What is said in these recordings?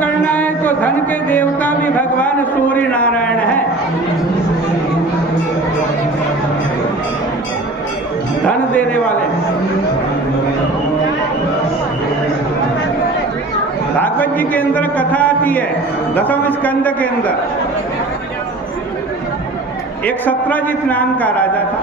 करना है तो धन के देवता भी भगवान सूर्य नारायण है। धन देने वाले। भागवत जी के अंदर कथा आती है 10वें स्कंद के अंदर। एक सत्रजित नाम का राजा था।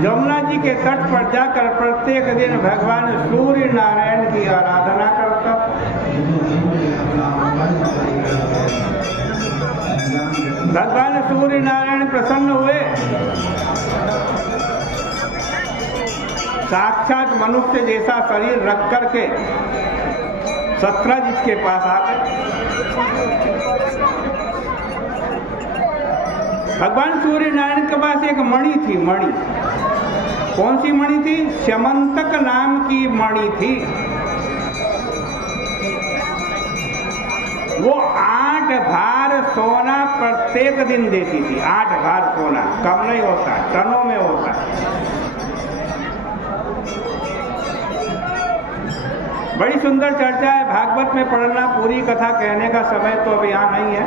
यमुना जी के तट पर जाकर प्रत्येक दिन भगवान सूर्य नारायण की आराधना करता। भगवान सूर्य नारायण प्रसन्न हुए, साक्षात मनुष्य जैसा शरीर रख करके सत्रजित के पास आ गए। भगवान सूर्य नारायण के पास एक मणि थी। मणि कौन सी मणि थी? स्यमंतक नाम की मणि थी। वो 8 भार सोना प्रत्येक दिन देती थी। 8 भार सोना, कम नहीं होता, टनों में होता। बड़ी सुंदर चर्चा है, भागवत में पढ़ना, पूरी कथा कहने का समय तो अब यहाँ नहीं है।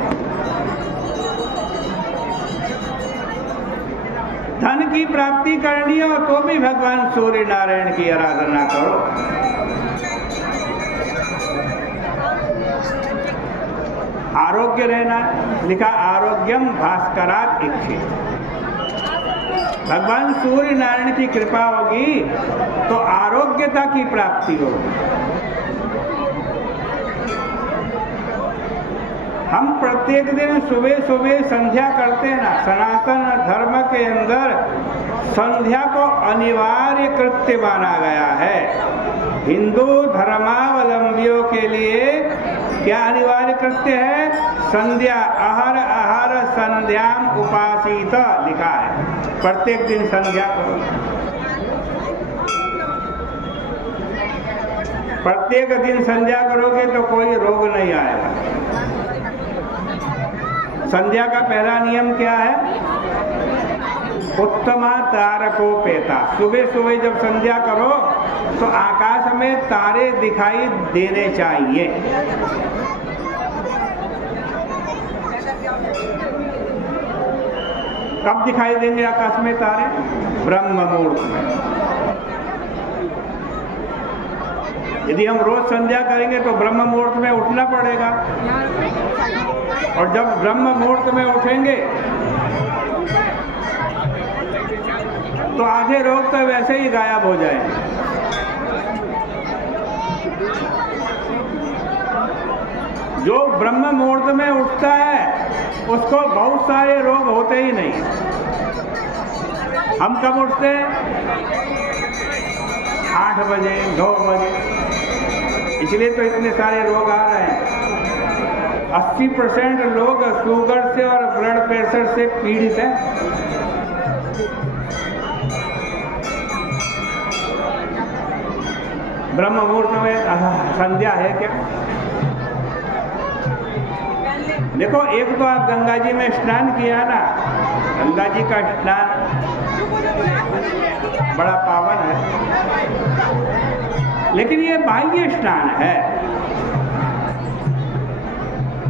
धन की प्राप्ति करनी हो तो भी भगवान सूर्य नारायण की आराधना करो। आरोग्य रहना, लिखा आरोग्यम भास्करात् इच्छित। भगवान सूर्य नारायण की कृपा होगी तो आरोग्यता की प्राप्ति होगी। हम प्रत्येक दिन सुबह सुबह संध्या करते हैं ना। सनातन धर्म के अंदर संध्या को अनिवार्य कृत्य माना गया है। हिंदू धर्मावलंबियों के लिए क्या अनिवार्य कृत्य है? संध्या। अहर अहर संध्याम उपासित लिखा है। प्रत्येक दिन संध्या करो। प्रत्येक दिन संध्या करोगे तो कोई रोग नहीं आएगा। संध्या का पहला नियम क्या है? उत्तमा तारकोपेता। सुबह सुबह जब संध्या करो तो आकाश में तारे दिखाई देने चाहिए। कब दिखाई देंगे आकाश में तारे? ब्रह्म मुहूर्त में। यदि हम रोज संध्या करेंगे तो ब्रह्म मुहूर्त में उठना पड़ेगा, और जब ब्रह्म मुहूर्त में उठेंगे तो आधे रोग तो वैसे ही गायब हो जाएंगे। जो ब्रह्म मुहूर्त में उठता है उसको बहुत सारे रोग होते ही नहीं। हम कब उठते हैं? 8 बजे, 9 बजे। इसलिए तो इतने सारे रोग आ रहे हैं। 80% लोग शुगर से और ब्लड प्रेशर से पीड़ित हैं। ब्रह्म मुहूर्त में संध्या है क्या? देखो, एक तो आप गंगा जी में स्नान किया ना। गंगा जी का स्नान बड़ा पावन है, लेकिन ये बाह्य स्नान है।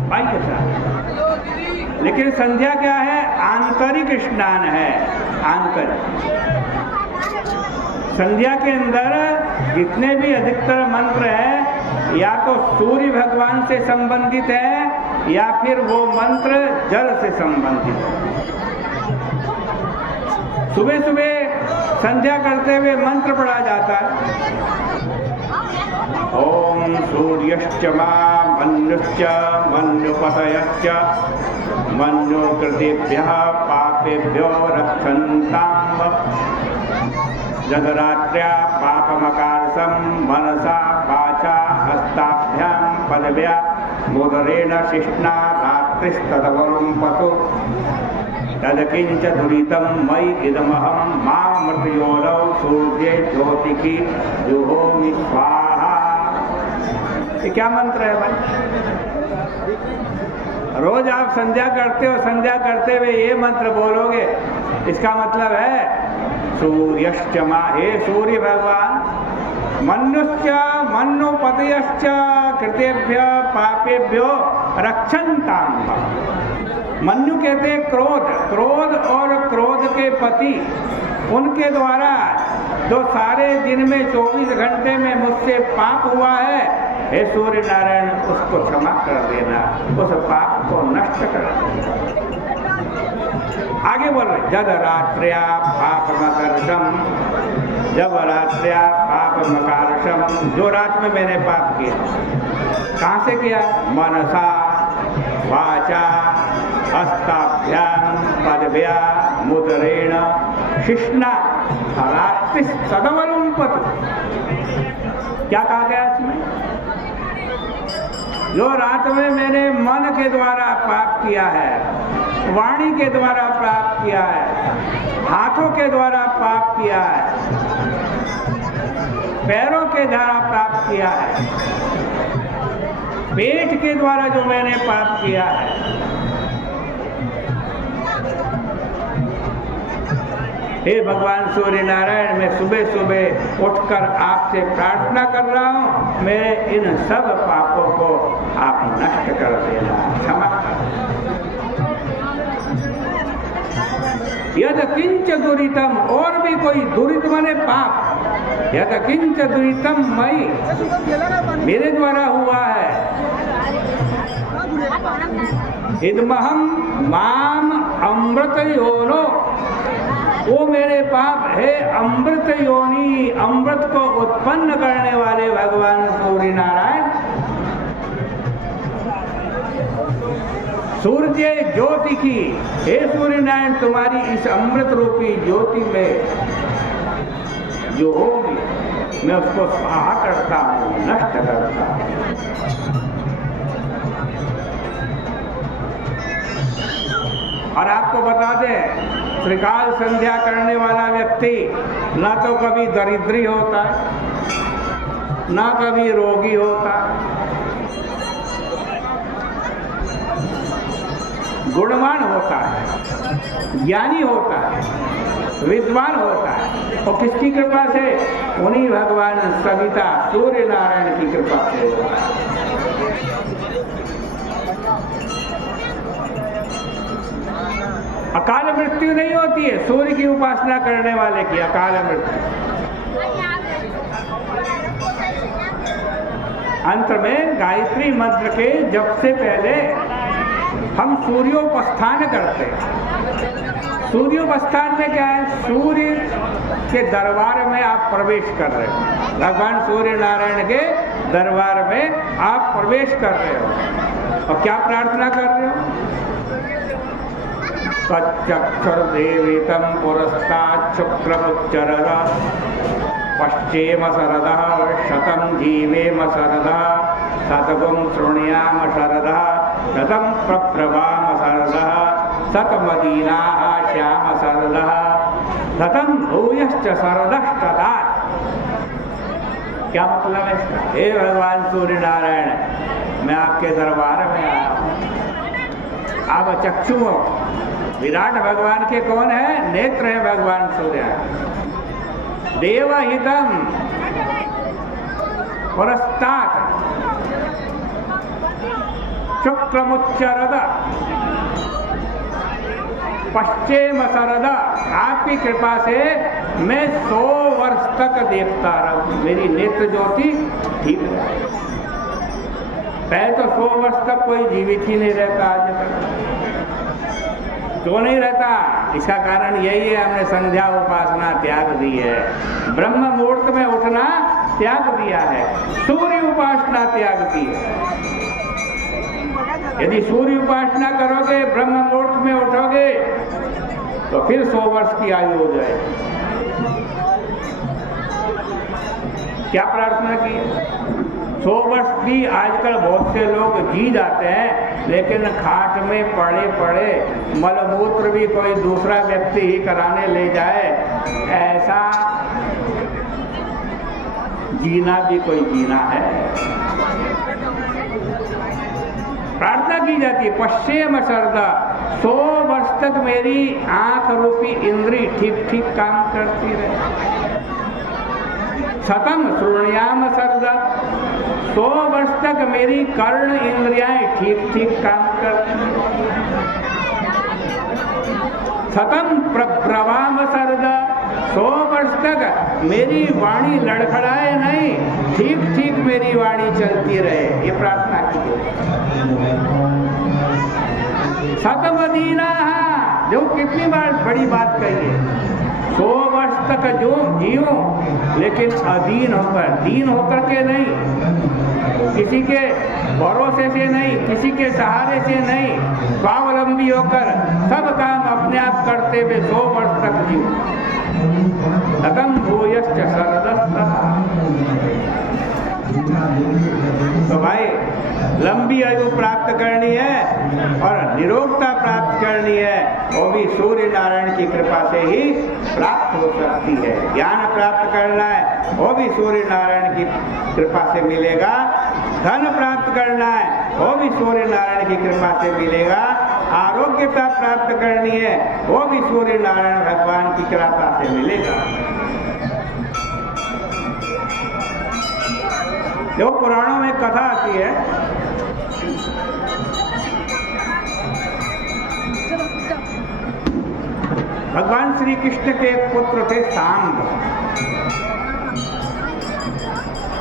बाह्य स्नान। लेकिन संध्या क्या है? आंतरिक स्नान है। आंतरिक संध्या के अंदर जितने भी अधिकतर मंत्र हैं या तो सूर्य भगवान से संबंधित है या फिर वो मंत्र जल से संबंधित है। सुबह सुबह संध्या करते हुए मंत्र पढ़ा जाता है। ओम सूर्यश्च मा मन्युश्च मन्युपतयश्च मन्युकृतेभ्यः पापेभ्यो रक्षन्ताम् जगरात्र्या पापमकारसं मनसा वाचा हस्ताभ्यां पदव्या मोदरेण शिष्णा रात्रिस्तदवरुं पतु तदकिंच दुरितं मयि इदमहं मामृतयोनौ सूर्ये ज्योतिषि जुहोमि स्वाहा। ये क्या मंत्र है भाई? रोज आप संध्या करते हो, संध्या करते हुए ये मंत्र बोलोगे, इसका मतलब है सूर्यश्च मा, हे सूर्य भगवान, मन्युश्च मन्युपतयश्च कृतेभ्य पापेभ्यो रक्षन्ताम्। मन्यु कहते हैं क्रोध, क्रोध और क्रोध के पति, उनके द्वारा जो सारे दिन में 24 घंटे में मुझसे पाप हुआ है, हे सूर्य नारायण उसको क्षमा कर देना, उस पाप को नष्ट कर देना। आगे बोल रहे, जब रात्र्या पाप मकर्षम, जब रात्र्या पाप मकर्षम, जो रात में मैंने पाप किया, कहाँ से किया? मनसा वाचा हस्ताभ्याम पदभ्या मुद्रेण शिष्णा रात्रि सदवलुम्पतु। क्या कहा गया इसमें? जो रात में मैंने मन के द्वारा पाप किया है, वाणी के द्वारा पाप किया है, हाथों के द्वारा पाप किया है, पैरों के द्वारा पाप किया है, पेट के द्वारा जो मैंने पाप किया है, हे भगवान सूर्य नारायण, मैं सुबह सुबह उठकर आपसे प्रार्थना कर रहा हूँ, मेरे इन सब पापों को आप नष्ट कर देना, क्षमा कर देना। यद किंच दुरितम, और भी कोई दुरित माने पाप, यद किंच दुरितम मई, मेरे द्वारा हुआ है, इदमहम माम अमृत योनो, वो मेरे पाप है अमृत योनि, अमृत को उत्पन्न करने वाले भगवान सूर्य नारायण। सूर्य ज्योति की, हे सूर्य नारायण तुम्हारी इस अमृत रूपी ज्योति में जो होगी मैं उसको स्वाहा करता हूँ, नष्ट करता हूँ। और आपको बता दें, त्रिकाल संध्या करने वाला व्यक्ति ना तो कभी दरिद्री होता है, ना कभी रोगी होता है, गुणवान होता है, ज्ञानी होता है, विद्वान होता है। और किसकी कृपा से? उन्हीं भगवान सविता सूर्य नारायण की कृपा से होता है। अकाल मृत्यु नहीं होती है सूर्य की उपासना करने वाले की, अकाल मृत्यु। अंत में गायत्री मंत्र के जप से पहले हम सूर्योपस्थान करते हैं। सूर्योपस्थान में क्या है? सूर्य के दरबार में आप प्रवेश कर रहे हो, भगवान सूर्य नारायण के दरबार में आप प्रवेश कर रहे हो। और क्या प्रार्थना कर रहे हो? तच्चक्षुर्देवीतं पुरस्तात् शुक्रमुच्चरद, पश्चेम शरदः शतं जीवेम शरदः, शतगुं शृणुयाम शरदः, शतं प्रप्रभाम शरदः, शतमदीनाः श्याम शरदः, शतं भूयश्च शरदश्चतात्। क्या मतलब है इसका? हे भगवान सूर्य नारायण, मैं आपके दरबार में आया हूँ। आप चक्षु हो, विराट भगवान के कौन है? नेत्र है भगवान सूर्य। देवहितम पुरस्तात् शुक्रमुच्चरद, पश्चिम शरद, आपकी कृपा से मैं 100 वर्ष तक देखता रहूं, मेरी नेत्र ज्योति ठीक रहे। पहले तो 100 वर्ष तक कोई जीवित ही नहीं रहता आज तक। क्यों नहीं रहता? इसका कारण यही है, हमने संध्या उपासना त्याग दी है, ब्रह्म मुहूर्त में उठना त्याग दिया है, सूर्य उपासना त्याग दी है। यदि सूर्य उपासना करोगे, ब्रह्म मुहूर्त में उठोगे, तो फिर 100 वर्ष की आयु हो जाएगी। क्या प्रार्थना की है? 100 वर्ष भी आजकल बहुत से लोग जी जाते हैं, लेकिन खाट में पड़े पड़े मलमूत्र भी कोई दूसरा व्यक्ति ही कराने ले जाए, ऐसा जीना भी कोई जीना है। प्रार्थना की जाती है, पश्चिम शरदा, 100 वर्ष तक मेरी आंख रूपी इंद्री ठीक ठीक काम करती रहे। शतम श्रोणयाम सर्वदा, 100 वर्ष तक मेरी कर्ण इंद्रियाएं ठीक ठीक काम कर, शतम प्रब्रवाम सर्वदा, 100 वर्ष तक मेरी वाणी लड़खड़ाए नहीं, ठीक ठीक मेरी वाणी चलती रहे, ये प्रार्थना की। शतमदीना, जो कितनी बार बड़ी बात कही है, 100 वर्ष तक जो जियो लेकिन अधीन होकर, दीन होकर के नहीं, किसी के भरोसे से नहीं, किसी के सहारे से नहीं, स्वावलंबी होकर सब काम अपने आप करते हुए 100 वर्ष तक जियो। अगम भूयश्च शरदस्तथा, तो भाई लंबी आयु प्राप्त करनी है और निरोगता प्राप्त करनी है, वो भी सूर्य नारायण की कृपा से ही प्राप्त हो सकती है। ज्ञान प्राप्त करना है, वो भी सूर्य नारायण की कृपा से मिलेगा। धन प्राप्त करना है, वो भी सूर्य नारायण की कृपा से मिलेगा। आरोग्यता प्राप्त करनी है, वो भी सूर्य नारायण भगवान की कृपा से मिलेगा। जो पुराणों में कथा आती है, भगवान श्री कृष्ण के एक पुत्र थे सांब।